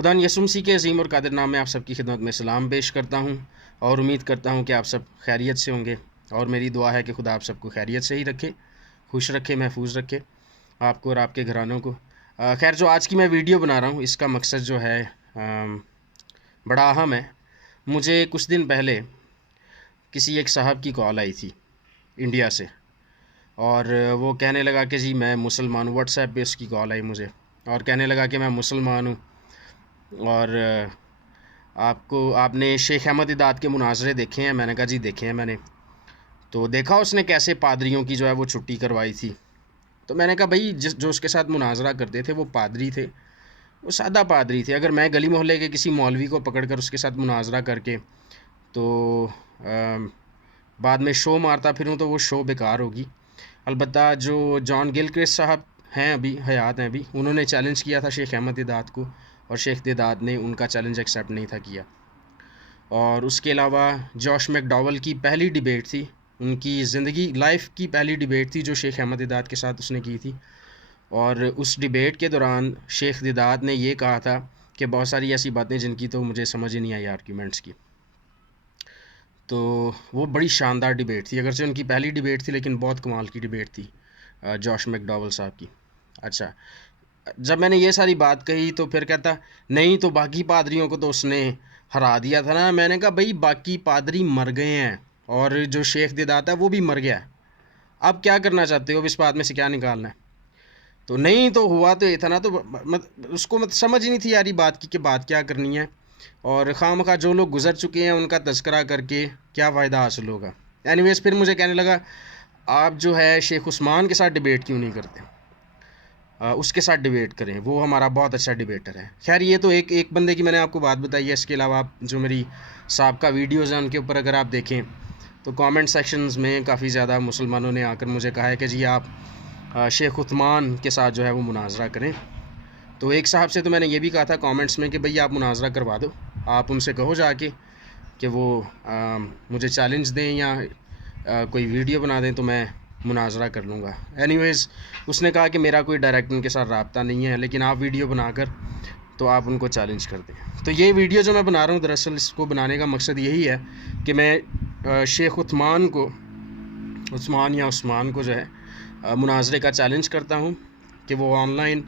خدا یسوع مسیح کے عظیم اور قادر نام میں آپ سب کی خدمت میں سلام پیش کرتا ہوں اور امید کرتا ہوں کہ آپ سب خیریت سے ہوں گے، اور میری دعا ہے کہ خدا آپ سب کو خیریت سے ہی رکھے، خوش رکھے، محفوظ رکھے آپ کو اور آپ کے گھرانوں کو۔ خیر، جو آج کی میں ویڈیو بنا رہا ہوں اس کا مقصد جو ہے بڑا اہم ہے۔ مجھے کچھ دن پہلے کسی ایک صاحب کی کال آئی تھی انڈیا سے، اور وہ کہنے لگا کہ جی میں مسلمان ہوں۔ واٹس ایپ پہ اس کی کال آئی مجھے، اور کہنے لگا کہ میں مسلمان ہوں، اور آپ نے شیخ احمد دیدات کے مناظرے دیکھے ہیں؟ میں نے کہا جی دیکھے ہیں میں نے۔ تو دیکھا اس نے کیسے پادریوں کی جو ہے وہ چھٹی کروائی تھی؟ تو میں نے کہا بھائی جو اس کے ساتھ مناظرہ کرتے تھے وہ پادری تھے، وہ سادہ پادری تھے۔ اگر میں گلی محلے کے کسی مولوی کو پکڑ کر اس کے ساتھ مناظرہ کر کے تو بعد میں شو مارتا پھروں تو وہ شو بیکار ہوگی۔ البتہ جو جان گل کرسٹ صاحب ہیں، ابھی حیات ہیں، ابھی انہوں نے چیلنج کیا تھا شیخ احمد دیدات کو، اور شیخ دیدات نے ان کا چیلنج ایکسیپٹ نہیں تھا کیا۔ اور اس کے علاوہ جوش میک ڈاول کی پہلی ڈیبیٹ تھی، ان کی زندگی لائف کی پہلی ڈیبیٹ تھی جو شیخ احمد دیدات کے ساتھ اس نے کی تھی، اور اس ڈیبیٹ کے دوران شیخ دیدات نے یہ کہا تھا کہ بہت ساری ایسی باتیں جن کی تو مجھے سمجھ ہی نہیں آئی آرگیومنٹس کی۔ تو وہ بڑی شاندار ڈیبیٹ تھی، اگرچہ ان کی پہلی ڈیبیٹ تھی لیکن بہت کمال کی ڈیبیٹ تھی جوش میک ڈاول صاحب کی۔ اچھا، جب میں نے یہ ساری بات کہی تو پھر کہتا نہیں تو باقی پادریوں کو تو اس نے ہرا دیا تھا نا۔ میں نے کہا بھائی باقی پادری مر گئے ہیں، اور جو شیخ دیدات ہے وہ بھی مر گیا ہے، اب کیا کرنا چاہتے ہو؟ اب اس بات میں سے کیا نکالنا ہے؟ تو نہیں تو ہوا تو یہ تھا نا، تو اس کو سمجھ ہی نہیں تھی یاری بات کی کہ بات کیا کرنی ہے، اور خواہ مخواہ جو لوگ گزر چکے ہیں ان کا تذکرہ کر کے کیا فائدہ حاصل ہوگا۔ اینی ویز پھر مجھے کہنے لگا آپ جو ہے شیخ عثمان کے ساتھ ڈیبیٹ کیوں نہیں کرتے؟ اس کے ساتھ ڈیبیٹ کریں، وہ ہمارا بہت اچھا ڈیبیٹر ہے۔ خیر، یہ تو ایک بندے کی میں نے آپ کو بات بتائی ہے۔ اس کے علاوہ آپ جو میری سابقہ ویڈیوز ہیں ان کے اوپر اگر آپ دیکھیں تو کامنٹ سیکشنز میں کافی زیادہ مسلمانوں نے آ کر مجھے کہا ہے کہ جی آپ شیخ عثمان کے ساتھ جو ہے وہ مناظرہ کریں۔ تو ایک صاحب سے تو میں نے یہ بھی کہا تھا کامنٹس میں کہ بھئی آپ مناظرہ کروا دو، آپ ان سے کہو جا کے کہ وہ مجھے چیلنج دیں یا کوئی ویڈیو بنا دیں تو میں مناظرہ کر لوں گا۔ اینی ویز اس نے کہا کہ میرا کوئی ڈائریکٹ ان کے ساتھ رابطہ نہیں ہے، لیکن آپ ویڈیو بنا کر تو آپ ان کو چیلنج کر دیں۔ تو یہ ویڈیو جو میں بنا رہا ہوں دراصل اس کو بنانے کا مقصد یہی ہے کہ میں شیخ عثمان کو جو ہے مناظرے کا چیلنج کرتا ہوں کہ وہ آن لائن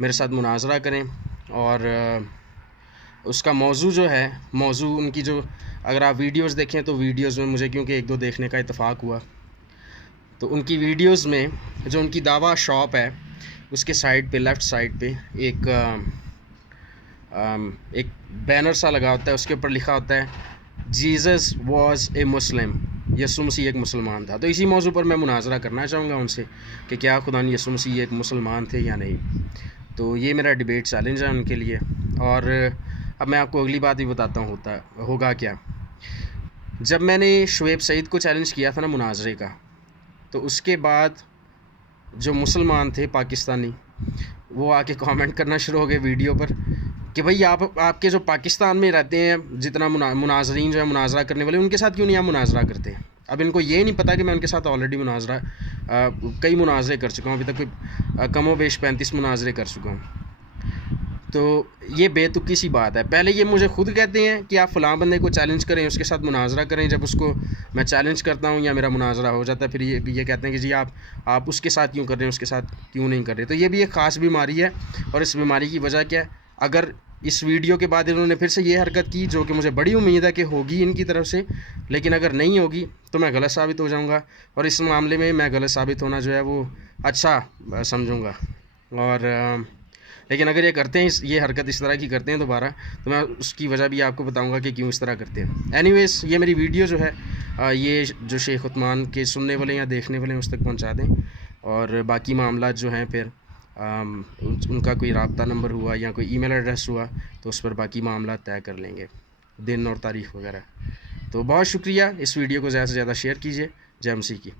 میرے ساتھ مناظرہ کریں، اور اس کا موضوع جو ہے ان کی جو اگر آپ ویڈیوز دیکھیں تو ویڈیوز میں مجھے کیونکہ ایک دو دیکھنے کا اتفاق ہوا، تو ان کی ویڈیوز میں جو ان کی دعویٰ شاپ ہے اس کے سائڈ پہ لیفٹ سائڈ پہ ایک بینر سا لگا ہوتا ہے، اس کے اوپر لکھا ہوتا ہے جیزس واز اے مسلم، یسوع مسیح ایک مسلمان تھا۔ تو اسی موضوع پر میں مناظرہ کرنا چاہوں گا ان سے کہ کیا خدا یسوع مسیح ایک مسلمان تھے یا نہیں۔ تو یہ میرا ڈیبیٹ چیلنج ہے ان کے لیے۔ اور اب میں آپ کو اگلی بات بھی بتاتا ہوں ہوگا کیا۔ جب میں نے شعیب سعید کو چیلنج کیا تھا نا مناظرے کا، تو اس کے بعد جو مسلمان تھے پاکستانی وہ آ کے کامنٹ کرنا شروع ہو گئے ویڈیو پر کہ بھئی آپ کے جو پاکستان میں رہتے ہیں جتنا مناظرین جو ہے مناظرہ کرنے والے، ان کے ساتھ کیوں نہیں آپ مناظرہ کرتے؟ اب ان کو یہ نہیں پتہ کہ میں ان کے ساتھ آلریڈی کئی مناظرے کر چکا ہوں، ابھی تک کوئی کم و بیش 35 مناظرے کر چکا ہوں۔ تو یہ بے تکی سی بات ہے۔ پہلے یہ مجھے خود کہتے ہیں کہ آپ فلاں بندے کو چیلنج کریں، اس کے ساتھ مناظرہ کریں۔ جب اس کو میں چیلنج کرتا ہوں یا میرا مناظرہ ہو جاتا ہے پھر یہ کہتے ہیں کہ جی آپ اس کے ساتھ کیوں کر رہے ہیں، اس کے ساتھ کیوں نہیں کر رہے۔ تو یہ بھی ایک خاص بیماری ہے، اور اس بیماری کی وجہ کیا ہے؟ اگر اس ویڈیو کے بعد انہوں نے پھر سے یہ حرکت کی جو کہ مجھے بڑی امید ہے کہ ہوگی ان کی طرف سے، لیکن اگر نہیں ہوگی تو میں غلط ثابت ہو جاؤں گا، اور اس معاملے میں میں غلط ثابت ہونا جو ہے وہ اچھا سمجھوں گا۔ اور لیکن اگر یہ کرتے ہیں یہ حرکت اس طرح کی کرتے ہیں دوبارہ، تو میں اس کی وجہ بھی آپ کو بتاؤں گا کہ کیوں اس طرح کرتے ہیں۔ اینی ویز یہ میری ویڈیو جو ہے یہ جو شیخ عثمان کے سننے والے یا دیکھنے والے ہیں اس تک پہنچا دیں، اور باقی معاملات جو ہیں پھر ان کا کوئی رابطہ نمبر ہوا یا کوئی ای میل ایڈریس ہوا تو اس پر باقی معاملات طے کر لیں گے، دن اور تاریخ وغیرہ۔ تو بہت شکریہ، اس ویڈیو کو زیادہ سے زیادہ شیئر کیجیے۔ جے مسیح کی۔